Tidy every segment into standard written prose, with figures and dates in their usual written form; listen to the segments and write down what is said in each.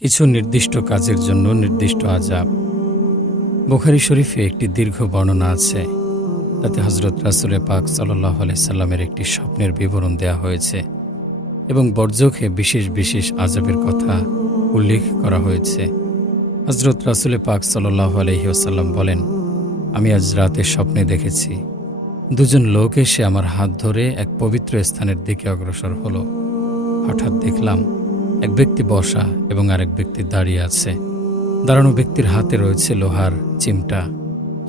কিছু নির্দিষ্ট কাজের জন্য নির্দিষ্ট আযাব। বুখারী শরীফে একটি দীর্ঘ বর্ণনা আছে। তাতে হযরত রাসূল পাক সাল্লাল্লাহু আলাইহি সাল্লামের একটি স্বপ্নের বিবরণ দেয়া হয়েছে এবং বর্জখে বিশেষ বিশেষ আযাবের কথা উল্লেখ করা হয়েছে। হযরত রাসূল পাক সাল্লাল্লাহু আলাইহি ওয়াসাল্লাম বলেন, আমি আজ রাতে স্বপ্নে দেখেছি দুজন লোক এসে আমার হাত ধরে এক পবিত্র স্থানের দিকে অগ্রসর হলো। হঠাৎ দেখলাম এক ব্যক্তি বসা এবং আরেক ব্যক্তি দাঁড়িয়ে আছে। দাঁড়ানো ব্যক্তির হাতে রয়েছে লোহার চিমটা।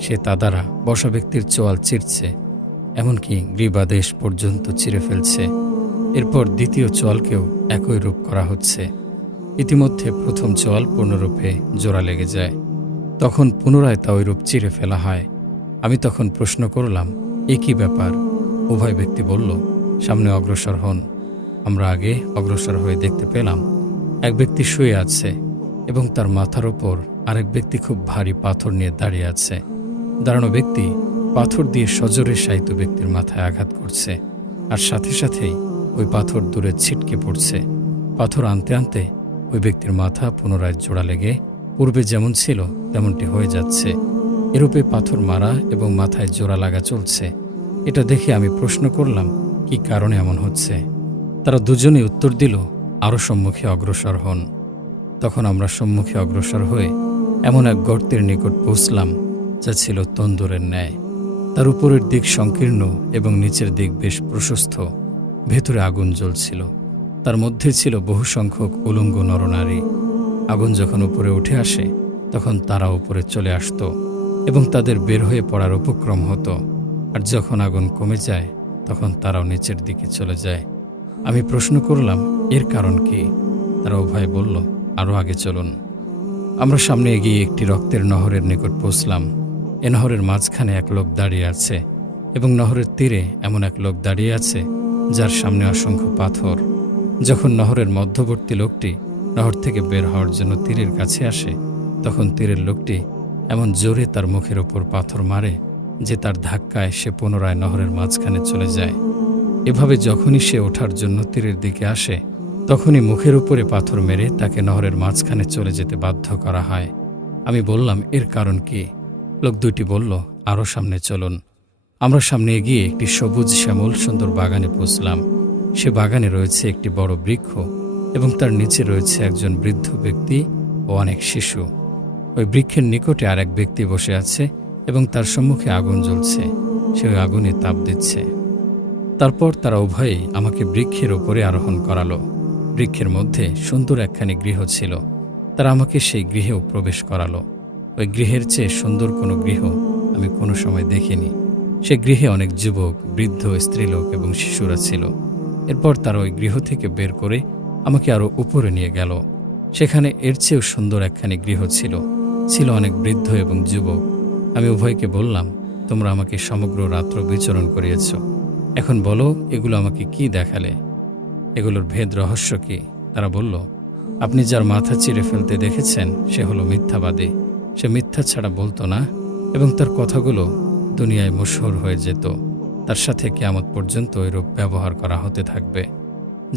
সে তা দ্বারা বসা ব্যক্তির চোয়াল চিরছে, এমনকি গ্রীবাদেশ পর্যন্ত চিরে ফেলছে। এরপর দ্বিতীয় চোয়ালকেও একই রূপ করা হচ্ছে। ইতিমধ্যে প্রথম চোয়াল পূর্ণরূপে জোড়া লেগে যায়। তখন পুনরায় তা ওইরূপ চিরে ফেলা হয়। আমি তখন প্রশ্ন করলাম, এ কী ব্যাপার? উভয় ব্যক্তি বলল, সামনে অগ্রসর হন। আমরা আগে অগ্রসর হয়ে দেখতে পেলাম এক ব্যক্তি শুয়ে আছে এবং তার মাথার ওপর আরেক ব্যক্তি খুব ভারী পাথর নিয়ে দাঁড়িয়ে আছে। দাঁড়ানো ব্যক্তি পাথর দিয়ে সজোরে শায়িত ব্যক্তির মাথায় আঘাত করছে, আর সাথে সাথেই ওই পাথর দূরে ছিটকে পড়ছে। পাথর আনতে আনতে ওই ব্যক্তির মাথা পুনরায় জোড়া লেগে পূর্বে যেমন ছিল তেমনটি হয়ে যাচ্ছে। এরূপে পাথর মারা এবং মাথায় জোড়া লাগা চলছে। এটা দেখে আমি প্রশ্ন করলাম, কি কারণে এমন হচ্ছে? তারা দুজনেই উত্তর দিল, আরও সম্মুখে অগ্রসর হন। তখন আমরা সম্মুখে অগ্রসর হয়ে এমন এক গর্তের নিকট পৌঁছলাম যা ছিল তন্দুরের ন্যায়। তার উপরের দিক সংকীর্ণ এবং নিচের দিক বেশ প্রশস্ত। ভেতরে আগুন জ্বলছিল। তার মধ্যে ছিল বহু সংখ্যক উলঙ্গ নরনারী। আগুন যখন উপরে উঠে আসে তখন তারা উপরে চলে আসত এবং তাদের বের হয়ে পড়ার উপক্রম হতো, আর যখন আগুন কমে যায় তখন তারাও নিচের দিকে চলে যায়। আমি প্রশ্ন করলাম, এর কারণ কি? তারা উভয় বলল, আরও আগে চলুন। আমরা সামনে এগিয়ে একটি রক্তের নহরের নিকট পৌঁছলাম। এ নহরের মাঝখানে এক লোক দাঁড়িয়ে আছে এবং নহরের তীরে এমন এক লোক দাঁড়িয়ে আছে যার সামনে অসংখ্য পাথর। যখন নহরের মধ্যবর্তী লোকটি নহর থেকে বের হওয়ার জন্য তীরের কাছে আসে, তখন তীরের লোকটি এমন জোরে তার মুখের ওপর পাথর মারে যে তার ধাক্কায় সে পুনরায় নহরের মাঝখানে চলে যায়। এভাবে যখনই সে ওঠার জন্য তীরের দিকে আসে, তখনই মুখের উপরে পাথর মেরে তাকে নহরের মাঝখানে চলে যেতে বাধ্য করা হয়। আমি বললাম, এর কারণ কি? লোক দুইটি বলল, আরও সামনে চলুন। আমরা সামনে এগিয়ে একটি সবুজ শ্যামল সুন্দর বাগানে পৌঁছলাম। সে বাগানে রয়েছে একটি বড় বৃক্ষ এবং তার নিচে রয়েছে একজন বৃদ্ধ ব্যক্তি ও অনেক শিশু। ওই বৃক্ষের নিকটে আর এক ব্যক্তি বসে আছে এবং তার সম্মুখে আগুন জ্বলছে। সে ওই আগুনে তাপ দিচ্ছে। তারপর তারা উভয়েই আমাকে বৃক্ষের ওপরে আরোহণ করালো। বৃক্ষের মধ্যে সুন্দর একখানি গৃহ ছিল। তারা আমাকে সেই গৃহেও প্রবেশ করালো। ওই গৃহের চেয়ে সুন্দর কোনো গৃহ আমি কোনো সময় দেখিনি। সে গৃহে অনেক যুবক, বৃদ্ধ, স্ত্রীলোক এবং শিশুরা ছিল। এরপর তারা ওই গৃহ থেকে বের করে আমাকে আরও উপরে নিয়ে গেল। সেখানে এর চেয়েও সুন্দর একখানি গৃহ ছিল। ছিল অনেক বৃদ্ধ এবং যুবক। আমি উভয়কে বললাম, তোমরা আমাকে সমগ্র রাত্র বিচরণ করিয়েছ। এখন বলো, এগুলো আমাকে কি দেখালে? এগুলোর ভেদ রহস্য কি? তারা বলল, আপনি যার মাথা চিরে ফেলতে দেখেছেন সে হলো মিথ্যাবাদী। সে মিথ্যা ছাড়া বলতো না এবং তার কথাগুলো দুনিয়ায় মশহুর হয়ে যেত। তার সাথে কিয়ামত পর্যন্ত এরূপ ব্যবহার করা হতে থাকবে।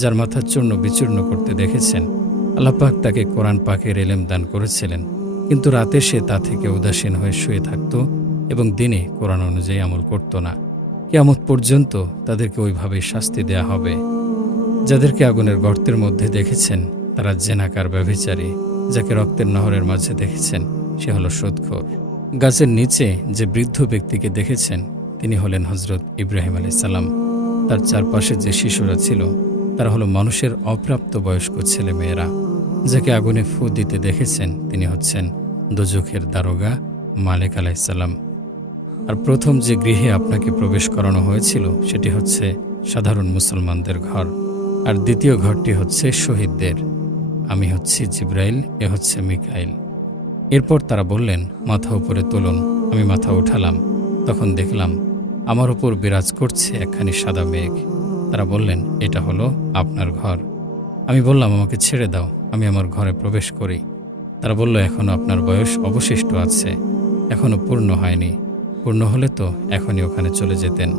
যার মাথা চূর্ণ বিচূর্ণ করতে দেখেছেন, আল্লাহ পাক তাকে কোরআন পাকের ইলম দান করেছিলেন, কিন্তু রাতে সে তা থেকে উদাসীন হয়ে শুয়ে থাকত এবং দিনে কোরআন অনুযায়ী আমল করত না। কিয়ামত পর্যন্ত তাদেরকে ওইভাবেই শাস্তি দেয়া হবে। যাদেরকে আগুনের গর্তের মধ্যে দেখেছেন তারা জেনাকার, ব্যভিচারী। যাকে রক্তের নহরের মাঝে দেখেছেন সে হলো সুদখোর। গাছের নিচে যে বৃদ্ধ ব্যক্তিকে দেখেছেন তিনি হলেন হযরত ইব্রাহিম আলাইহিস সালাম। তার চারপাশে যে শিশুরা ছিল তারা হলো মানুষের অপ্রাপ্ত বয়স্ক ছেলে মেয়েরা। যাকে আগুনে ফু দিতে দেখেছেন তিনি হচ্ছেন দোজখের দারোগা মালিক আলাইহিস সালাম। আর প্রথম যে গৃহে আপনাকে প্রবেশ করানো হয়েছিল সেটি হচ্ছে সাধারণ মুসলমানদের ঘর, আর দ্বিতীয় ঘরটি হচ্ছে শহীদদের। আমি হচ্ছি জিব্রাইল, এ হচ্ছে মিকাইল। এরপর তারা বললেন, মাথা উপরে তুলুন। আমি মাথা উঠালাম। তখন দেখলাম আমার উপর বিরাজ করছে একখানি সাদা মেঘ। তারা বললেন, এটা হলো আপনার ঘর। আমি বললাম, আমাকে ছেড়ে দাও, আমি আমার ঘরে প্রবেশ করি। তারা বলল, এখনও আপনার বয়স অবশিষ্ট আছে, এখনও পূর্ণ হয়নি। পূর্ণ হলে তো এখনই ওখানে চলে যেতেন।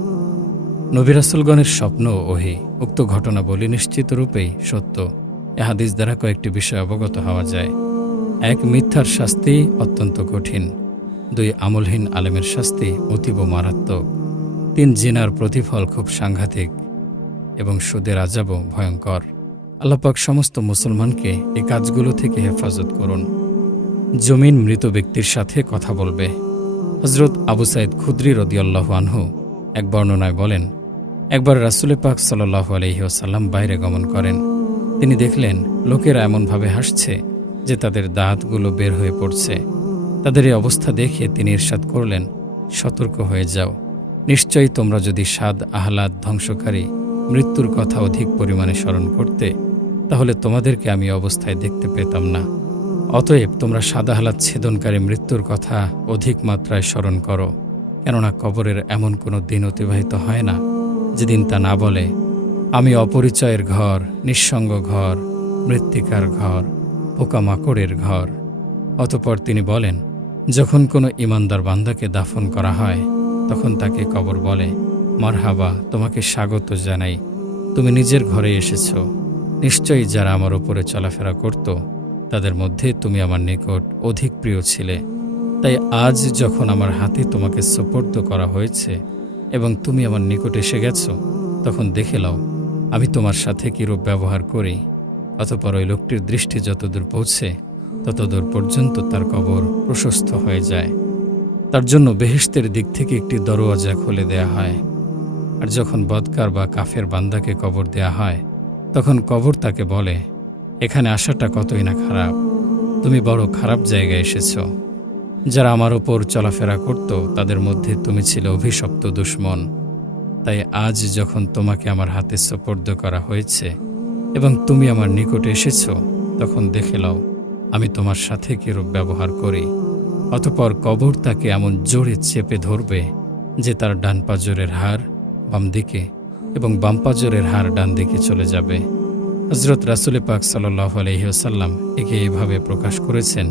নবী রাসূলগণের স্বপ্ন ও ওহী, উক্ত ঘটনা বলি নিশ্চিত রূপেই সত্য। এ হাদিস দ্বারা কয়েকটি বিষয় অবগত হওয়া যায়। 1, মিথ্যার শাস্তি অত্যন্ত কঠিন। 2, আমলহীন আলেমের শাস্তি অতীব মারাত্মক। 3, জিনার প্রতিফল খুব সাংঘাতিক এবং সুদের আযাবও ভয়ঙ্কর। আল্লাহ পাক সমস্ত মুসলমানকে এই কাজগুলো থেকে হেফাজত করুন। জমিন মৃত ব্যক্তির সাথে কথা বলবে। হযরত আবু সাঈদ খুদরি রাদিয়াল্লাহু আনহু এক বর্ণনায় বলেন, একবার রাসূল পাক সাল্লাল্লাহু আলাইহি ওয়াসাল্লাম বাইরে গমন করেন। তিনি দেখলেন লোকেরা এমনভাবে হাসছে যে তাদের দাঁতগুলো বের হয়ে পড়ছে। তাদের এই অবস্থা দেখে তিনি ইরশাদ করলেন, সতর্ক হয়ে যাও, নিশ্চয়ই তোমরা যদি স্বাদ আহ্লাদ ধ্বংসকারী মৃত্যুর কথা অধিক পরিমাণে স্মরণ করতে, তাহলে তোমাদেরকে আমি অবস্থায় দেখতে পেতাম না। অতএব তোমরা স্বাদ আহ্লাদ ছেদনকারী মৃত্যুর কথা অধিক মাত্রায় স্মরণ করো, কেননা কবরের এমন কোনো দিন অতিবাহিত হয় না যেদিন তা না বলে, আমি অপরিচয়ের ঘর, নিঃসঙ্গ ঘর, মৃত্তিকার ঘর, পোকামাকড়ের ঘর। অতঃপর তিনি বলেন, যখন কোনো ঈমানদার বান্দাকে দাফন করা হয় তখন তাকে কবর বলে, মারহাবা, তোমাকে স্বাগত জানাই, তুমি নিজের ঘরে এসেছ। নিশ্চয়ই যারা আমার উপরে চলাফেরা করত তাদের মধ্যে তুমি আমার নিকট অধিক প্রিয় ছিলে। তাই আজ যখন আমার হাতে তোমাকে সুপর্দ করা হয়েছে এবং তুমি আমার নিকট এসে গেছ, তখন দেখে লও আমি তোমার সাথে কীরূপ ব্যবহার করি। অতঃপর ওই লোকটির দৃষ্টি যতদূর পৌঁছে ততদূর পর্যন্ত তার কবর প্রশস্ত হয়ে যায়। তার জন্য বেহেশতের দিক থেকে একটি দরওয়াজা খুলে দেয়া হয়। আর যখন বদকার বা কাফের বান্দাকে কবর দেয়া হয়, তখন কবর তাকে বলে, এখানে আসাটা কতই না খারাপ, তুমি বড় খারাপ জায়গায় এসেছ। যারা আমার ওপর চলাফেরা করত তাদের মধ্যে তুমি ছিলে অভিশপ্ত দুশমন। তাই আজ যখন তোমাকে আমার হাতে সুপর্দ করা হয়েছে এবং তুমি আমার নিকটে এসেছ, তখন দেখে লও আমি তোমার সাথে কিরূপ ব্যবহার করি। অতঃপর কবর তাকে এমন জোরে চেপে ধরবে যে তার ডান পাঁজরের হাড় বাম দিকে এবং বাম পাঁজরের হাড় ডান দিকে চলে যাবে। হযরত রাসূল পাক সাল্লাল্লাহু আলাইহি ওয়াসাল্লাম একে এভাবে প্রকাশ করেছেন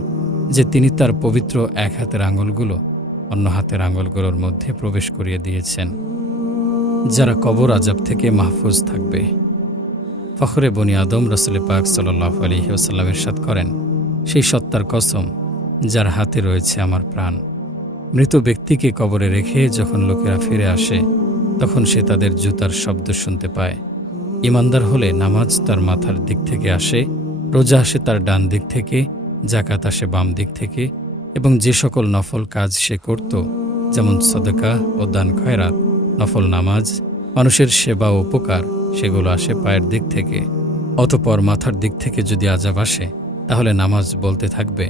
যে তিনি তার পবিত্র এক হাতের আঙুলগুলো অন্য হাতের আঙুলগুলোর মধ্যে প্রবেশ করিয়ে দিয়েছেন। যারা কবর আযাব থেকে মাহফুজ থাকবে। ফখরে বনি আদম রাসূল পাক সাল্লাল্লাহু আলাইহি ওয়াসাল্লাম ইরশাদ করেন, সেই সত্তার কসম যার হাতে রয়েছে আমার প্রাণ, মৃত ব্যক্তিকে কবরে রেখে যখন লোকেরা ফিরে আসে তখন সে তাদের জুতার শব্দ শুনতে পায়। ঈমানদার হলে নামাজ তার মাথার দিক থেকে আসে, রোজা আসে তার ডান দিক থেকে, যাকাত আসে বাম দিক থেকে, এবং যে সকল নফল কাজ সে করত, যেমন সদকা ও দান খয়রাত, নফল নামাজ, মানুষের সেবা ও উপকার, সেগুলো আসে পায়ের দিক থেকে। অতঃপর মাথার দিক থেকে যদি আযাব আসে তাহলে নামাজ বলতে থাকবে,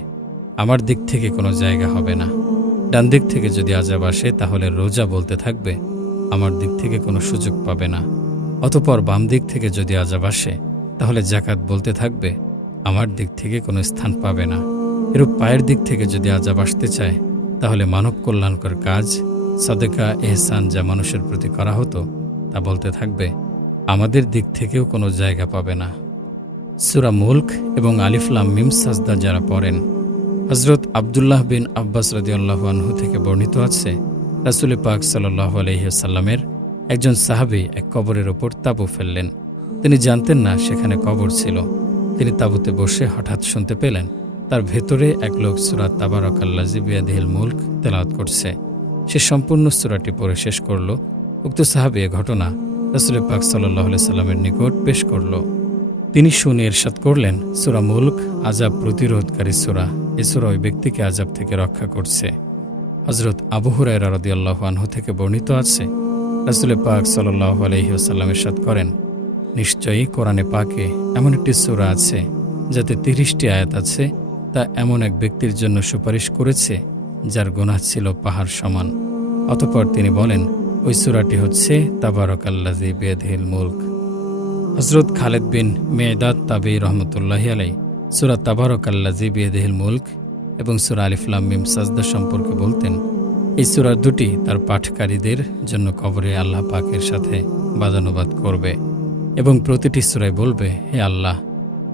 আমার দিক থেকে কোনো জায়গা হবে না। ডান দিক থেকে যদি আযাব আসে তাহলে রোজা বলতে থাকবে, আমার দিক থেকে কোনো সুযোগ পাবে না। অতঃপর বাম দিক থেকে যদি আযাব আসে তাহলে যাকাত বলতে থাকবে, আমার দিক থেকে কোনো স্থান পাবে না। এরূপ পায়ের দিক থেকে যদি আযাব আসতে চায় তাহলে মানব কল্যাণকর কাজ, সাদেকা, এহসান যা মানুষের প্রতি করা হতো তা বলতে থাকবে, আমাদের দিক থেকেও কোনো জায়গা পাবে না। সূরা মুলক এবং আলিফ লাম মিম সাজদা যারা পড়েন। হযরত আব্দুল্লাহ বিন আব্বাস রাদিয়াল্লাহু আনহু থেকে বর্ণিত আছে, রাসূল পাক সাল্লাল্লাহু আলাইহি ওয়াসাল্লামের একজন সাহাবী এক কবরের ওপর তাঁবু ফেললেন। তিনি জানতেন না সেখানে কবর ছিল। তিনি তাঁবুতে বসে হঠাৎ শুনতে পেলেন তার ভেতরে এক লোক সূরা তাবারাকাল্লাযী বিয়াদিহিল মুলক তেলাওয়াত করছে। সে সম্পূর্ণ সূরাটি পড়ে শেষ করল। উক্ত সাহাবী এ ঘটনা রাসূল পাক সাল্লাল্লাহু আলাইহি সাল্লামের নিকট পেশ করল। তিনি শুনে ইরশাদ করলেন, সূরা মুলক আযাব প্রতিরোধকারী সূরা। এ সূরা ওই ব্যক্তিকে আযাব থেকে রক্ষা করছে। হযরত আবু হুরায়রা রাদিয়াল্লাহু আনহু থেকে বর্ণিত আছে, রাসূল পাক সাল্লাল্লাহু আলাইহি ওয়াসাল্লাম ইরশাদ করেন, নিশ্চয়ই কোরআনে পাকে এমন একটি সূরা আছে যাতে ৩০টি আয়াত আছে, তা এমন এক ব্যক্তির জন্য সুপারিশ করেছে যার গুনাহ ছিল পাহাড় সমান। অতঃপর তিনি বলেন, ওই সূরাটি হচ্ছে তাবারাকাল্লাযী বিয়াদিহিল মুলক। হযরত খালিদ বিন মেদাদ তাবেঈ রাহমাতুল্লাহি আলাইহি সূরা তাবারাকাল্লাযী বিয়াদিহিল মুলক এবং সূরা আলিফ লাম মিম সাজদা সম্পর্কে বলতেন, এই সূরা দুটি তার পাঠকারীদের জন্য কবরে আল্লাহ পাকের সাথে বাদানুবাদ করবে এবং প্রতিটি সূরায় বলবে, হে আল্লাহ,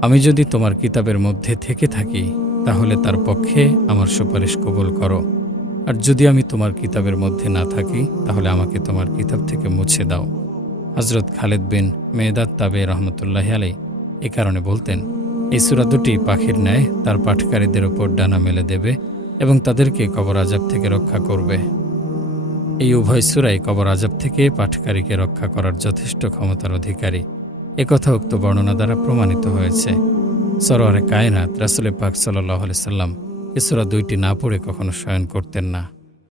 আমি যদি তোমার কিতাবের মধ্যে থেকে থাকি তাহলে তার পক্ষে আমার সুপারিশ কবুল করো, আর যদি আমি তোমার কিতাবের মধ্যে না থাকি তাহলে আমাকে তোমার কিতাব থেকে মুছে দাও। হযরত খালিদ বিন মেদাদ তাবেঈ রাহমাতুল্লাহি আলাইহি এ কারণে বলতেন, এই সূরা দুটি পাখির ন্যায় তার পাঠকারীদের উপর ডানা মেলে দেবে এবং তাদেরকে কবর আযাব থেকে রক্ষা করবে। এই উভয় সূরাই কবর আযাব থেকে পাঠকারীকে রক্ষা করার যথেষ্ট ক্ষমতার অধিকারী। একথা উক্ত বর্ণনা দ্বারা প্রমাণিত হয়েছে। সরওয়ারে কায়নাত রাসূল পাক সাল্লাল্লাহু আলাইহি সাল্লাম এ সূরা দুইটি না পড়ে কখনো শয়ন করতেন না।